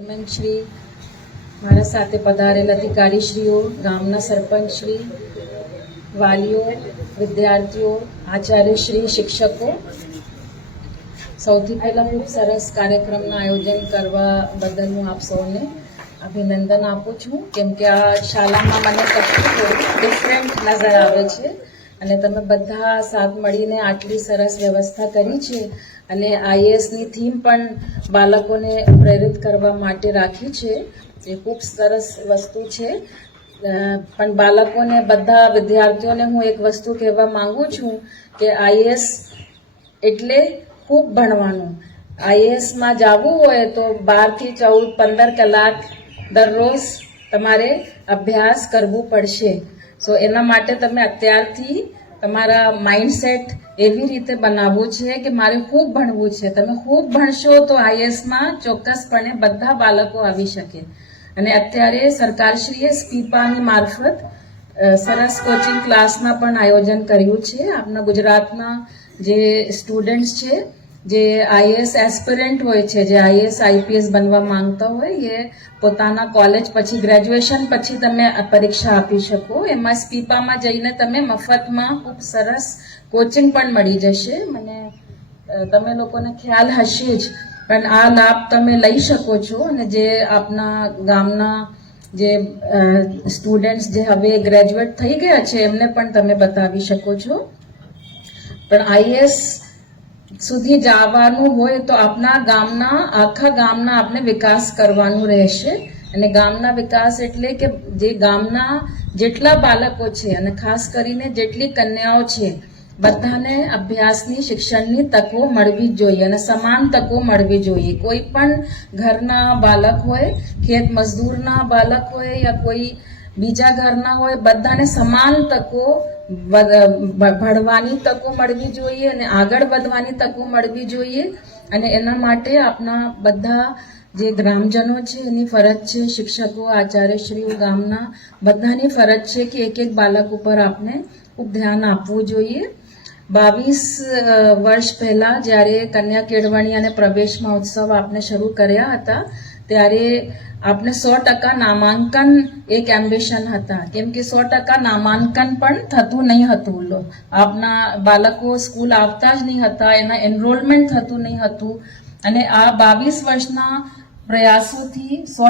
શ્રી મારા સાથે પધારેલ અધિકારીશ્રીઓ, ગામના સરપંચશ્રી, વાલીઓ, વિદ્યાર્થીઓ આચાર્યશ્રી શિક્ષકો, સૌથી પહેલાં ખૂબ સરસ કાર્યક્રમનું આયોજન કરવા બદલ હું આપ સૌને અભિનંદન આપું છું. કેમ કે આ શાળામાં મને કશું ડિફરન્ટ નજર આવે છે. અને તમે બધા સાથ મળીને આટલી સરસ વ્યવસ્થા કરી છે અને આઈએસની થીમ પણ બાળકોને પ્રેરિત કરવા માટે રાખી છે. એ ખૂબ સરસ વસ્તુ છે. પણ બાળકોને બધા વિદ્યાર્થીઓને હું એક વસ્તુ કહેવા માંગુ છું કે આઈએસ એટલે ખૂબ ભણવાનું. આઈએસમાં જવું હોય તો બારથી ચૌદ પંદર કલાક દરરોજ તમારે અભ્યાસ કરવું પડશે. સો એના માટે તમે અત્યારથી તમારા માઇન્ડસેટ એવી રીતે બનાવવું છે કે મારે ખૂબ ભણવું છે. તમે ખૂબ ભણશો તો આઈએસમાં ચોક્કસપણે બધા બાળકો આવી શકે. અને અત્યારે સરકારશ્રીએ સ્પીપાની મારફત સરસ કોચિંગ ક્લાસના પણ આયોજન કર્યું છે. આપણા ગુજરાતના જે સ્ટુડન્ટ્સ છે જે આઈએસ એસ્પિરન્ટ હોય છે, જે આઈએસ આઈપીએસ બનવા માંગતા હોય, એ પોતાના કોલેજ પછી ગ્રેજ્યુએશન પછી તમે પરીક્ષા આપી શકો. એમાં સ્પીપામાં જઈને તમે મફતમાં ખૂબ સરસ કોચિંગ પણ મળી જશે. મને તમે લોકોને ખ્યાલ હશે જ. પણ આ લાભ તમે લઈ શકો છો અને જે આપના ગામના જે સ્ટુડન્ટ્સ જે હવે ગ્રેજ્યુએટ થઈ ગયા છે, એમને પણ તમે બતાવી શકો છો. પણ આઈએસ સુધી જવાનું હોય તો આપણા ગામના, આખા ગામના આપણે વિકાસ કરવાનું રહેશે. અને ગામના વિકાસ એટલે કે જે ગામના જેટલા બાળકો છે અને ખાસ કરીને જેટલી કન્યાઓ છે, બધાને અભ્યાસની, શિક્ષણની તકો મળવી જોઈએ અને સમાન તકો મળવી જોઈએ. કોઈ પણ ઘરના બાળક હોય, ખેત મજદૂરના બાળક હોય, યા કોઈ બીજા ઘરના હોય, બધાને સમાન તકો ભણવાની તકો મળવી જોઈએ અને આગળ વધવાની તકો મળવી જોઈએ. અને એના માટે આપણા બધા જે ગ્રામજનો છે, એની ફરજ છે, શિક્ષકો, આચાર્યશ્રીઓ ગામના બધાની ફરજ છે કે એક એક બાળક ઉપર આપણે ધ્યાન આપવું જોઈએ. બાવીસ વર્ષ પહેલા જ્યારે કન્યા કેળવણી અને પ્રવેશ મહોત્સવ આપણે શરૂ કર્યા હતા, ત્યારે આપણે સો ટકા નામાંકન એક એમ્બિશન હતા. કેમ કે સો ટકા નામાંકન પણ થતું નહીં હતું. આપના બાળકો સ્કૂલ આવતા જ નહીં હતા, એના એનરોલમેન્ટ થતું નહીં હતું. અને આ બાવીસ વર્ષના પ્રયાસોથી સો